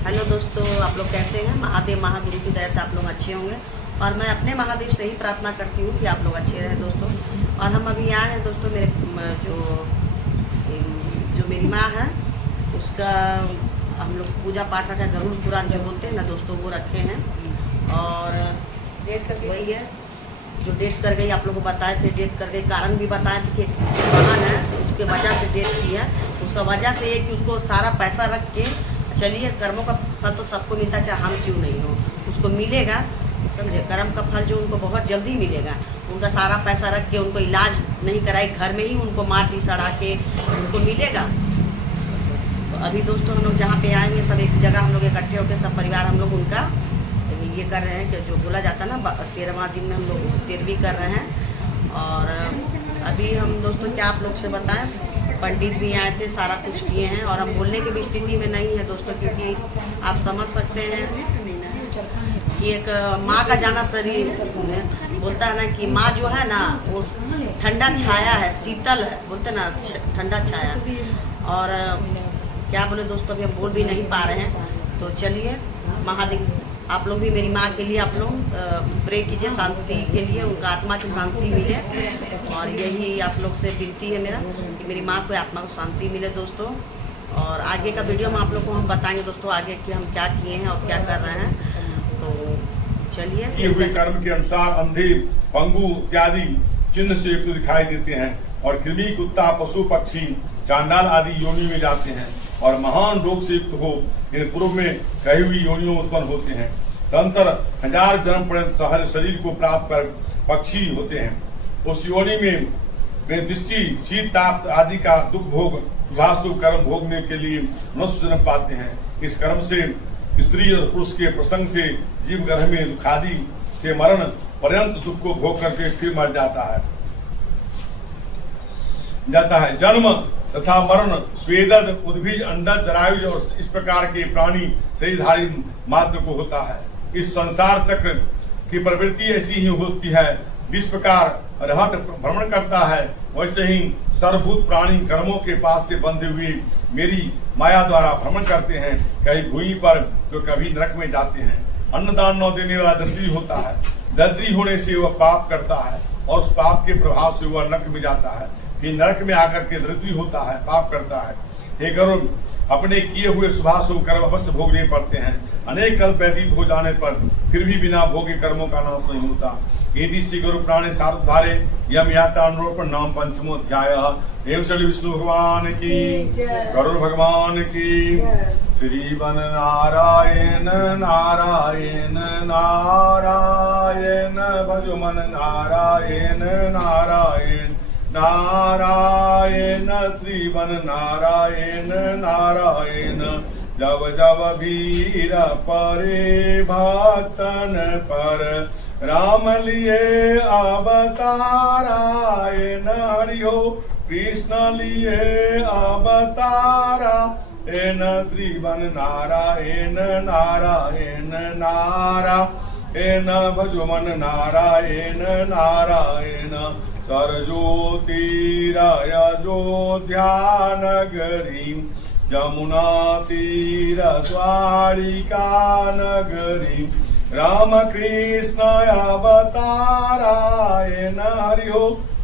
Hello दोस्तों, आप लोग कैसे हैं। महादेव महागुरु की दया से आप लोग अच्छे होंगे और मैं अपने महादेव से ही प्रार्थना करती हूँ कि आप लोग अच्छे रहें दोस्तों। और हम अभी आए हैं दोस्तों, मेरे जो मेरी माँ है उसका हम लोग पूजा पाठ रखा, गरुड़ पुराण जो बोलते हैं ना दोस्तों, वो रखे हैं। और डेट कर वही है जो डेट कर गई, आप लोग को बताए थे डेट कर गई। कारण भी बताए थे कि वाहन है उसके वजह से डेट की है। उसका वजह से ये कि उसको सारा पैसा रख के चलिए, कर्मों का फल तो सबको मिलता है, चाहे हम क्यों नहीं हो, उसको मिलेगा। समझे, कर्म का फल जो उनको बहुत जल्दी मिलेगा। उनका सारा पैसा रख के उनको इलाज नहीं कराई, घर में ही उनको माटी सड़ा के उनको मिलेगा। तो अभी दोस्तों हम लोग जहाँ पे आएंगे सब एक जगह हम लोग इकट्ठे होकर सब परिवार हम लोग उनका ये कर रहे हैं कि जो बोला जाता है ना 13वां दिन में हम लोग 13वीं कर रहे हैं। और अभी हम दोस्तों क्या आप लोग से बताएं, पंडित भी आए थे, सारा कुछ किए हैं और हम बोलने की भी स्थिति में नहीं है दोस्तों, क्योंकि आप समझ सकते हैं कि एक माँ का जाना शरीर बोलता है ना कि माँ जो है ना वो ठंडा छाया है, शीतल है, बोलते ना ठंडा छाया। और क्या बोले दोस्तों, अभी हम बोल भी नहीं पा रहे हैं। तो चलिए, महादेव आप लोग भी मेरी माँ के लिए आप लोग प्रे कीजिए, शांति के लिए, उनका आत्मा की शांति मिले। और यही आप लोग से विनती है मेरा कि मेरी माँ को आत्मा को शांति मिले दोस्तों। और आगे का वीडियो में आप लोग को हम बताएंगे दोस्तों आगे कि हम क्या किए हैं और क्या कर रहे हैं। तो चलिए, किए हुए कर्म के अनुसार अंधे, पंगु इत्यादि चिन्ह से युक्त दिखाई देते हैं और कृमि, कुत्ता, पशु, पक्षी, चांडाल आदि योनि में जाते हैं और महान रोग से युक्त हो इन पूर्व में कही हुई योनियों उत्पन्न होते हैं। तंत्र 1000 जन्म पर्यंत शरीर को प्राप्त कर पक्षी होते हैं। उस योनि में दृष्टि, शीत, ताप आदि का दुख भोग, शुभाशुभ कर्म भोगने के लिए मनुष्य जन्म पाते हैं। इस कर्म से स्त्री और पुरुष के प्रसंग से जीव गर्भ में दुखादि से मरण पर्यंत दुख को भोग करके फिर मर जाता है। जन्म तथा मरण, स्वेदन, उद्भिज, अंडज, जरायुज और इस प्रकार के प्राणी शरीरधारी मात्र को होता है। इस संसार चक्र की प्रवृत्ति ऐसी ही होती है। जिस प्रकार रहट भ्रमण करता है वैसे ही सर्वभूत प्राणी कर्मों के पास से बंधे हुए मेरी माया द्वारा भ्रमण करते हैं, कहीं भूमि पर तो कभी नरक में जाते हैं। अन्नदान न देने वाला दरिद्री होता है। दरिद्री होने से वह पाप करता है और उस पाप के प्रभाव से वह नरक में जाता है। फिर नरक में आकर के दरिद्री होता है, पाप करता है। हे गरुड़, अपने किए हुए शुभाशुभ कर्म अवश्य भोगने पड़ते हैं। अनेक कल्प व्यतीत हो जाने पर फिर भी बिना भोगे कर्मों का नाश नहीं होता। यदि श्री गुरु प्राणे सारुद्धारे यम यात्रा अनुरूप नाम 5वां अध्याय। एवं श्री विष्णु भगवान की, गरुड़ भगवान की। श्री वन नारायण नारायण नारायण, भजुमन नारायण नारायण नारायण, श्रीवन नारायण नारायण। जब जब वीर परे भक्तन पर राम लिए अवतारा। हरिओ कृष्ण लिए अवतारा। श्रीवन नारायण नारायण नारायण, भजुमन नारायण नारायण। सरज्योतिरयोध्या नगरी, यमुना तीर द्वारिका नगरी। राम कृष्ण अवतारायण, हरिओ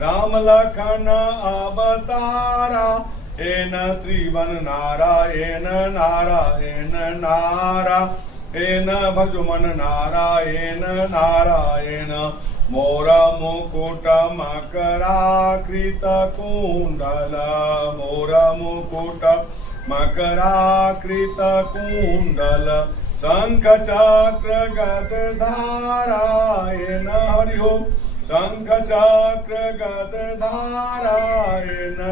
राम लखन अवतारा। त्रिवन नारायण नारायण नारायण, भजुमन नारायण नारायण। मोर मुकुट मकराकृत कुंडल, मोर मुकुट मकराकृत कुंडल। शंख चक्र गदधारायण, हरिओ शंख चक्र गदधारायण।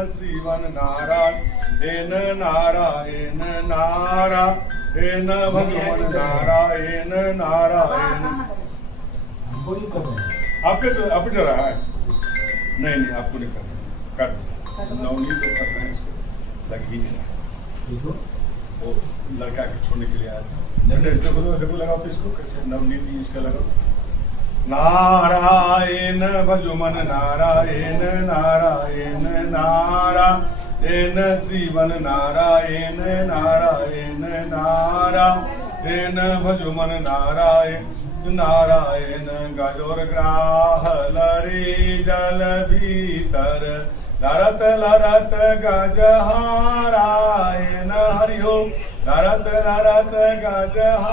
श्रीवन नारायण नारायण नारायण, भगवान नारायण नारायण। आपके आपको डरा है? नहीं आपको नहीं करना। कर नवनीत तो कर रहे हैं, इसको लग ही नहीं रहा। वो लड़का के छोड़ने के लिए आया था। देखो लगाओ तो इसको कैसे नवनीत इसका लगाओ। नारायण भजुमन नारायण नारायण नारायण, श्रीवन नारायण नारायण नारायण। नारायण भजुमन नारायण नारायण गजोर ग्राह लरे जल भीतर लरत लरत गजहारायण हरिओ लरत लरत गजहारायण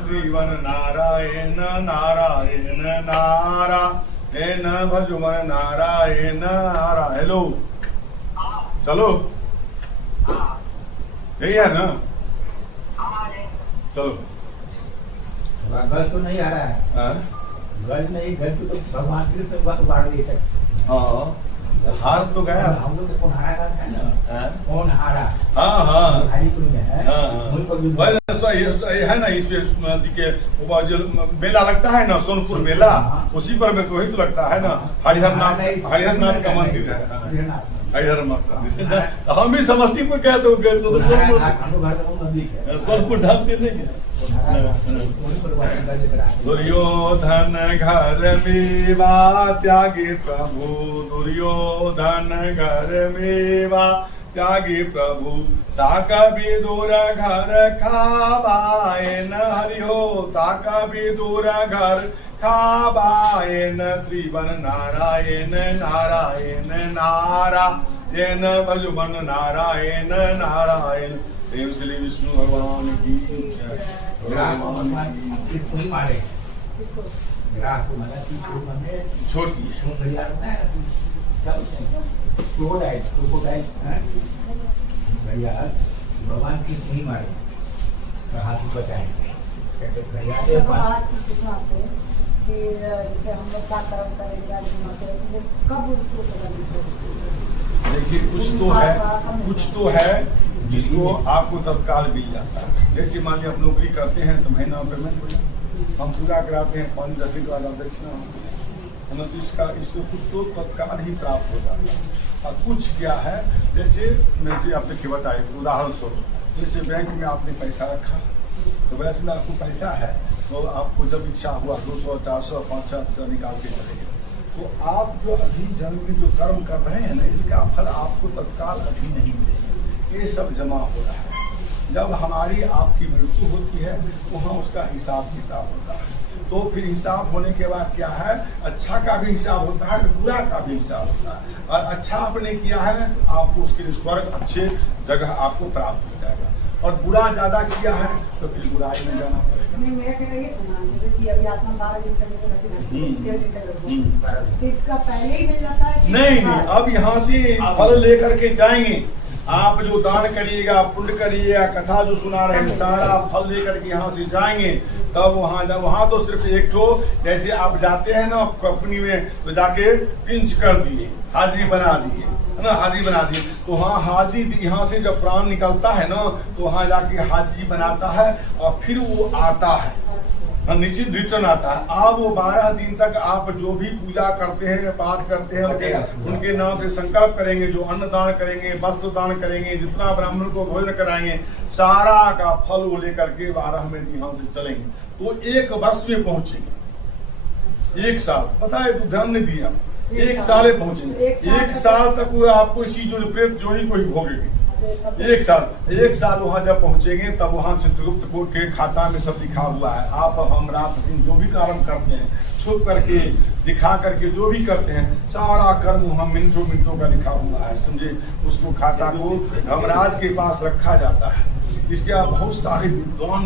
श्रीवन नारायण नारायण नारायण भजुमन नारायण नारायण। हेलो चलो यही है ना, चलो। गल तो नहीं आ रहा है, गल नहीं, गल तो भगवान कृष्ण उबाड़ दिए थे। हाँ हार तो गया, हम लोग तो कौन हारा का है ना, कौन हारा। हाँ हाँ हरिपुर में है, है ना। इस पे के जो मेला लगता है ना, सोनपुर मेला, उसी पर में तो वही तो लगता है ना। हरिहर नाथ का मंदिर है, हरिहर नाथ। हम भी समस्तीपुर गए तो गए, सोनपुर धाम के नहीं है। दुर्योधन घर मेवा त्यागी प्रभु, दुर्योधन घर मेवा त्यागी प्रभु, साका विदुर घर खाबायन हरिहो, ताका विदुर घर खाबायन श्रीवन नारायण नारायण नारायण भजुमन नारायण नारायण। प्रेम श्री विष्णु भगवान की जय। मारे छोटी भगवान की नहीं मारे हाथ बचाए। जैसे हम लोग का कर्म करेंगे, कब उसको सजा मिलेगी? देखिए कुछ तो है जिसको आपको तत्काल मिल जाता है। जैसे मान लीजिए आप नौकरी करते हैं तो महीना पेमेंट हो जाता है, हम पूजा कराते हैं 5-10 दिन बाद दक्षिणा है ना, तो इसको कुछ तो तत्काल ही प्राप्त हो जाता है। और कुछ क्या है, जैसे मैंने आपने बताया उदाहरण स्वरूप, जैसे बैंक में आपने पैसा रखा तो वैसे में आपको पैसा है तो आपको जब इच्छा हुआ 200, 400, 500 निकाल के चले गए। तो आप जो अभी जन्म में जो कर्म कर रहे हैं ना, इसका फल आपको तत्काल अभी नहीं मिलेगा, ये सब जमा हो रहा है। जब हमारी आपकी मृत्यु होती है वहाँ उसका हिसाब किताब होता है। तो फिर हिसाब होने के बाद क्या है, अच्छा का भी हिसाब होता है, बुरा का भी हिसाब होता है। और अच्छा आपने किया है आपको उसके लिए स्वर्ग अच्छे जगह आपको प्राप्त हो जाएगा, और बुरा ज्यादा किया है तो फिर बुराई में जाना पड़ेगा। नहीं, मेरा कहना ये था ना, जैसे कि अभी आत्मा 12 दिन तक जैसे रहती है, तो इसका पहले ही मिल जाता है? नहीं, अब यहाँ से फल लेकर के जाएंगे। आप जो दान करिएगा, पुण्य करिएगा, कथा जो सुना रहे हैं, सारा फल लेकर के यहाँ से जाएंगे। तब वहाँ तो सिर्फ एक ठो, जैसे आप जाते हैं ना कंपनी में तो जाके पिंच कर दिए, हाजिरी बना दिए, है ना, हाजिरी बना दी। तो वहाँ हाजिरी यहाँ से जब प्राण निकलता है ना तो वहाँ जाके हाजिरी बनाता है और फिर वो आता है, निश्चित रिटर्न आता है। आप वो 12 दिन तक आप जो भी पूजा करते हैं, पाठ करते हैं, उनके नाम से संकल्प करेंगे, जो अन्न दान करेंगे, वस्त्र दान करेंगे, जितना ब्राह्मण को भोजन कराएंगे, सारा का फल वो लेकर के 12 मिनट यहाँ से चलेंगे तो 1 वर्ष में पहुंचेंगे। 1 साल पता है, तो ध्यान नहीं दिया, 1 साल पहुंचेंगे। 1 साल तक वो आपको इसी जो प्रेत जोड़ी को ही भोगेंगे। 1 साल वहाँ जब पहुँचेंगे तब वहाँ चित्रगुप्त को के खाता में सब लिखा हुआ है। आप हम रात दिन जो भी कर्म करते हैं, छुप करके दिखा करके जो भी करते हैं, सारा कर्म वहाँ मिनटों का लिखा हुआ है, समझे। उसको खाता को धर्मराज के पास रखा जाता है। इसके बहुत सारे विद्वान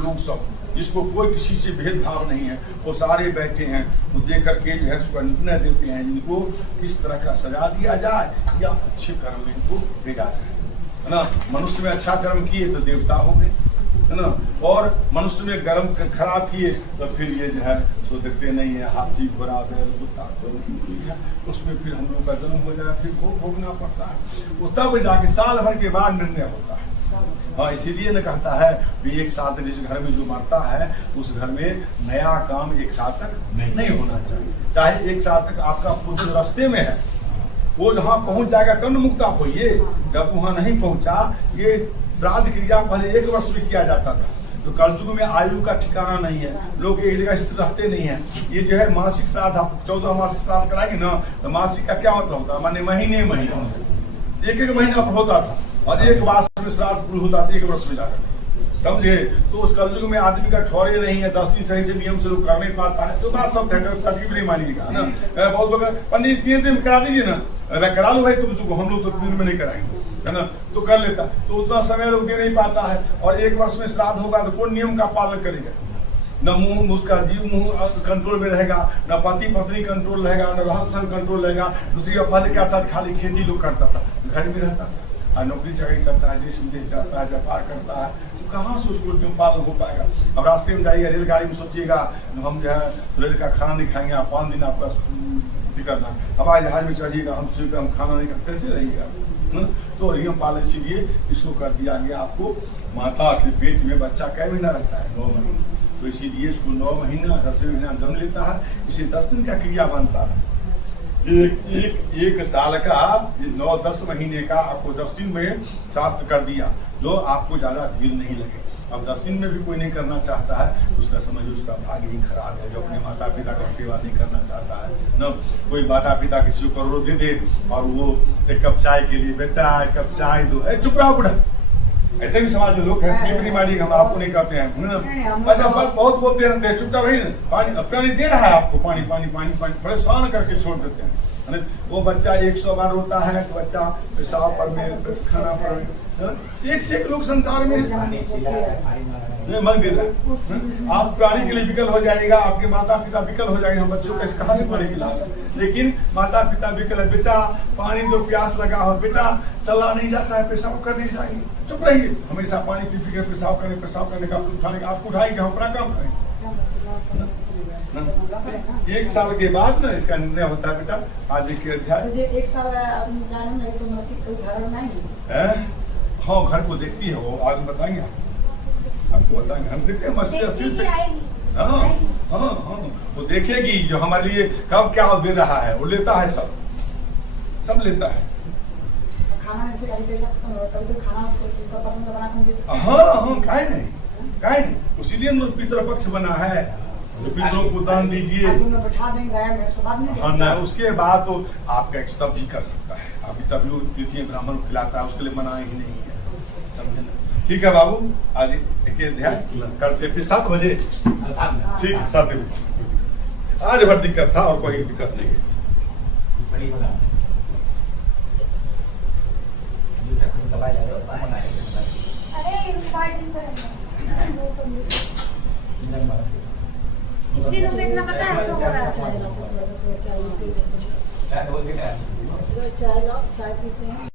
लोग सब, जिसको कोई किसी से भेदभाव नहीं है, वो सारे बैठे हैं, वो देख करके जो है उसका निर्णय देते हैं इनको किस तरह का सजा दिया जाए या अच्छे कर्म इनको भेजा जाए, है ना। मनुष्य में अच्छा कर्म किए तो देवता हो गए, है ना, और मनुष्य में कर्म खराब किए तो फिर ये जो है सो देखते नहीं है, हाथी घोड़ा बैल कुत्ता उसमें फिर हम लोग का जन्म हो जाए, फिर भोगना पड़ता है। वो तब जाके साल भर के बाद निर्णय होता है। हाँ, इसीलिए न कहता है कि 1 साल तक जिस घर में जो मरता है उस घर में नया काम 1 साल तक नहीं होना चाहिए। चाहे 1 साल तक आपका पुत्र रास्ते में है, वो जहाँ पहुंच जाएगा तब मुक्त आप होइए। जब वहाँ नहीं पहुंचा, ये श्राद्ध क्रिया पहले 1 वर्ष में किया जाता था। तो कलयुग में आयु का ठिकाना नहीं है, लोग एक जगह स्थिर रहते नहीं है। ये जो है मासिक श्राद्ध, आप 14 मासिक श्राद्ध कराएंगे ना, तो मासिक का क्या मतलब होता है, माने महीने 1-1 महीना पर होता था। और एक मास में श्राद्ध पूर्ण होता है 1 वर्ष में जाकर, समझे। तो उस कलयुग में आदमी का ठौरे नहीं है, 10 दिन सही से नियम से लोग कर नहीं पाता है, तो बात सब है, तकलीफ नहीं मानिएगा ना। बहुत लोग पंडित 3 दिन करा दीजिए ना, अरे करा लो भाई तुम, जो हम लोग तो 3 दिन में नहीं कराएंगे, है ना, तो कर लेता, तो उतना समय लोग दे नहीं पाता है। और 1 वर्ष में श्राद्ध होगा तो कौन नियम का पालन करेगा? न मुंह उसका जीव मुंह कंट्रोल में रहेगा, न पति पत्नी कंट्रोल रहेगा, न रहन सहन कंट्रोल रहेगा। दूसरी बात पहले क्या था, खाली खेती लोग करता था, घर में रहता था, और नौकरी चाकरी करता है, देश विदेश जाता है, व्यापार करता है, तो कहाँ से उसको क्यों पालन हो पाएगा? अब रास्ते में जाइएगा, रेलगाड़ी में सोचिएगा हम जो है रेल का खाना नहीं खाएंगे, आप 5 दिन आपका करना, हवाई जहाज में चढ़िएगा, हम खाना नहीं खाते, कैसे रहिएगा? तो नियम पालन, इसीलिए इसको कर दिया गया आपको। माता के पेट में बच्चा कै महीना रहता है? 9 महीने। तो इसीलिए इसको 9 महीना 10वें महीना जन्म लेता है, इसे 10 दिन का क्रिया बनता है। एक साल का 9-10 महीने का आपको 10 दिन में शास्त्र कर दिया, जो आपको ज्यादा भीड़ नहीं लगे। अब 10 दिन में भी कोई नहीं करना चाहता है, उसका समझो उसका भाग्य ही खराब है, जो अपने माता पिता का सेवा नहीं करना चाहता है न। कोई माता पिता किसी को करोड़ों दे दे और वो 1 कप चाय के लिए, बेटा 1 कप चाय दो, चुप रहो बुढ़ा, ऐसे भी समाज में लोग हैं, ये नहीं मानिएगा, हम आपको नहीं कहते हैं। अच्छा बहुत बोलते रहते हैं, चुपचाप रही ना, पानी अपना नहीं दे रहा है आपको, पानी पानी पानी पानी परेशान करके छोड़ देते हैं। वो बच्चा 100 बार रोता है, तो बच्चा पेशाब पर में, खाना पर में, एक से एक लोग संसार में मन दे रहा है। आप प्राणी के लिए विकल हो जाएगा, आपके माता पिता विकल हो जाएंगे, हम बच्चों को कहाँ से पानी पिला सकते? लेकिन माता पिता विकल है, बेटा पानी दो, प्यास लगा हो, बेटा चलना नहीं जाता है, पेशाब कर नहीं जाएंगे, चुप रहिए, हमेशा पानी पी के पेशाब करने का उठाने का, आपको उठाएंगे, हम अपना काम करेंगे। 1 साल के बाद ना इसका निर्णय होता है बेटा। आज के अध्याय मुझे 1 साल जाने नहीं तो कोई घर नहीं है। हाँ घर को देखती है वो, आगे बताएंगे आपको बताएंगे, हम देखते हैं मछली अस्थिर से। हाँ हाँ हाँ वो देखेगी जो हमारे लिए कब क्या दे रहा है, वो लेता है, सब लेता है। खाना ऐसे खाना उसको पसंद बना के दे सकते हैं। हाँ काहे नहीं, उसीलिए पितृपक्ष बना है, तो पितरों को दान दीजिए। बैठा देंगे, हाँ ना, उसके बाद तो आपका एक्सटॉप भी कर सकता है, अभी तभी तिथि ब्राह्मण को खिलाता है, उसके लिए मना ही नहीं है, समझे ना। ठीक है बाबू, आज एक अध्याय कल से फिर 7 बजे, ठीक है 7 बजे। आज भर दिक्कत था और कोई दिक्कत नहीं है। इसलिए लोग इतना पता है ऐसा हो रहा है। चाय पीते हैं।